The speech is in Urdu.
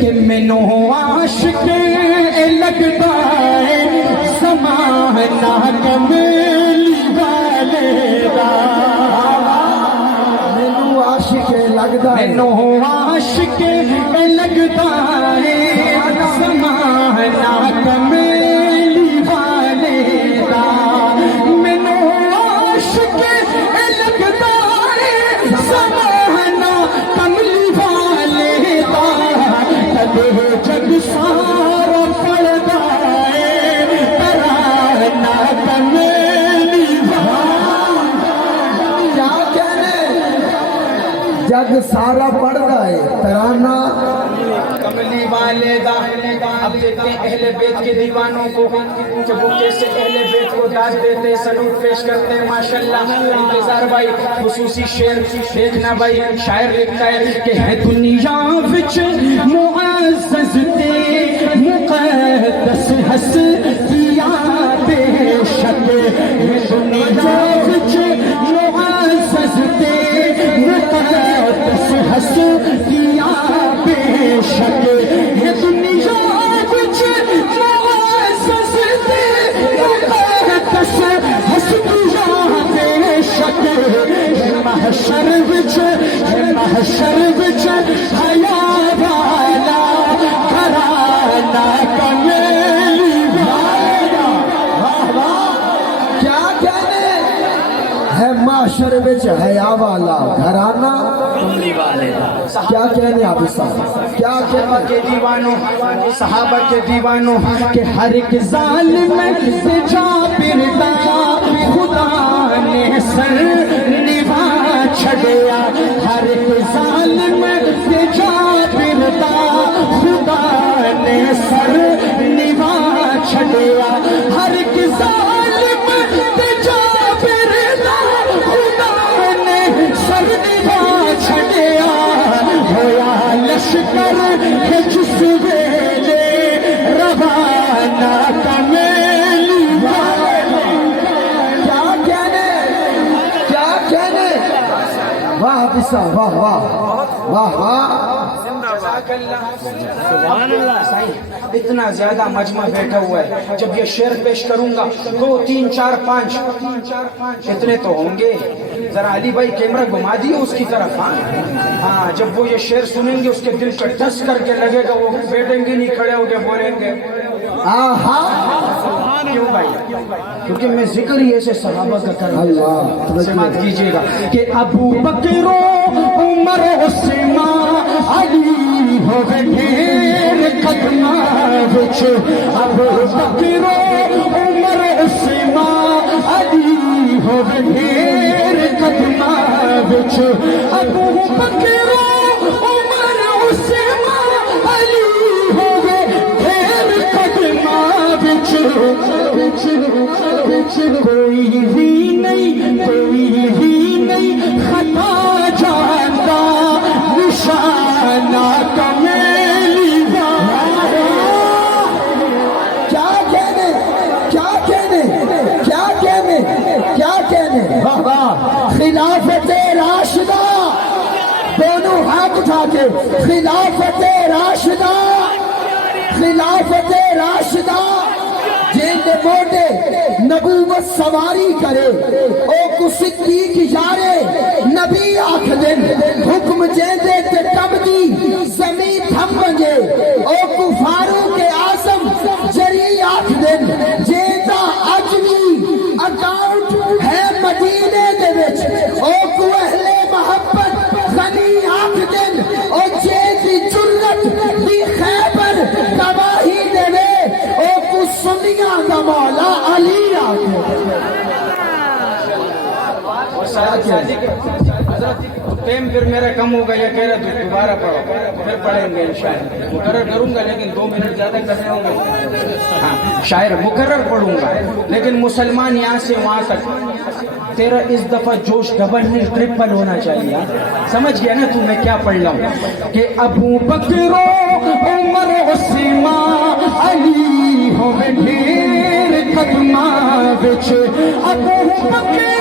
کہ مینوں عاشق لگدا ہے زمانہ کملی والے دا مینوں عاشق لگدا ہے مینوں عاشق لگدا ہے زمانہ کملی والے دا مینوں عاشق لگدا ہے زمانہ کملی والے دا جگ سارا پڑھدا ہے ترانہ کملی کیا کہنے جگ سارا پڑھدا ہے ترانہ کملی والے دا اب دیکھتے ہیں اہل بیت کے دیوانوں کو کہ وہ کیسے اہل بیت کو داد دیتے سلوٹ پیش کرتے ہیں ماشاءاللہ انتظار بھائی خصوصی شعر دیکھنا بھائی شاعر لکھتا ہے کہ ہے دنیا وچ معزز تے مقدس ہستیاں بے شک ہے دنیا وچ معزز تے مقدس ہستیاں بے شک یہ دنیا وچ معزز تے مقدس ہستیاں بے شک محشر وچ حیا والا گھرانہ کملی والا کیا کہنے ہے معاشر وچ حیا والا گھرانہ کیا کہنے آپ صاحب کیا صحابہ کے دیوانوں صحابہ کے دیوانوں کہ ہر ایک ظالم سے جابر دا خدا نے سر نبھا چھڑیا ہر ایک ظالم سے جابر دا خدا نے سر نبھا چھڑیا ہر ایک ظالم سے جابر دا خدا نے سر نبھا چھڑیا ہویا لشکر ہے جس ویلے روانہ کملی والے کیا کہنے واہ بسا واہ واہ واہ واہ سبحان اللہ اتنا زیادہ مجمع بیٹھا ہوا ہے جب یہ شعر پیش کروں گا 2 3 4 5 اتنے تو ہوں گے ذرا علی بھائی کیمرہ گھما دیے اس کی طرف ہاں جب وہ یہ شعر سنیں گے اس کے دل پر ٹس کر کے لگے گا وہ بیٹھیں گے نہیں کھڑے ہو کے بولیں گے کیوں بھائی کیونکہ میں ذکر ہی ایسے صحابہ کا کر رہا ہوں سماعت کیجئے گا کہ ابو بکر و عمر عثمان علی ہوئے ڈھیر قدماں وچ ابو بکر و عمر عثمان علی ہوئے ڈھیر قدماں وچ ابو بکر و عمر عثمان علی ہوئے ڈھیر قدماں وچ کوئی بھی نہیں خطا جانتا نشانہ کملی والا کیا کہنے خلافت راشدہ دونوں ہاتھ اٹھا کے خلافت راشدہ جن موڈے نبوت سواری کرے او کو صدیق یارے نبی آکھ دن حکم جیندے تے تبدی زمین تھم بنجے او کو فاروق اعظم جری آکھ دن جیندہ اجلی اکاؤنٹ ہے مدینے دے وچ او کو اہل محبت غنی آکھ دن او جیندی جرت دی خیبر تباہی دے وے او کو سنیاں دا مولا علی آکھ ٹیم پھر میرا کم ہوگا یہ کہہ رہا تو دوبارہ پڑھو پھر پڑھیں گے انشاءاللہ مقرر کروں گا لیکن 2 منٹ زیادہ کرنے ہوں گے ہاں شاعر مقرر پڑھوں گا لیکن مسلمان یہاں سے وہاں تک تیرا اس دفعہ جوش ڈبل نہیں ٹرپل ہونا چاہیے سمجھ گیا نا تو میں کیا پڑھ رہا ہوں کہ ابو بکر و عمر عثمان علی ہوئے ڈھیر قدماں وچ ابو بکر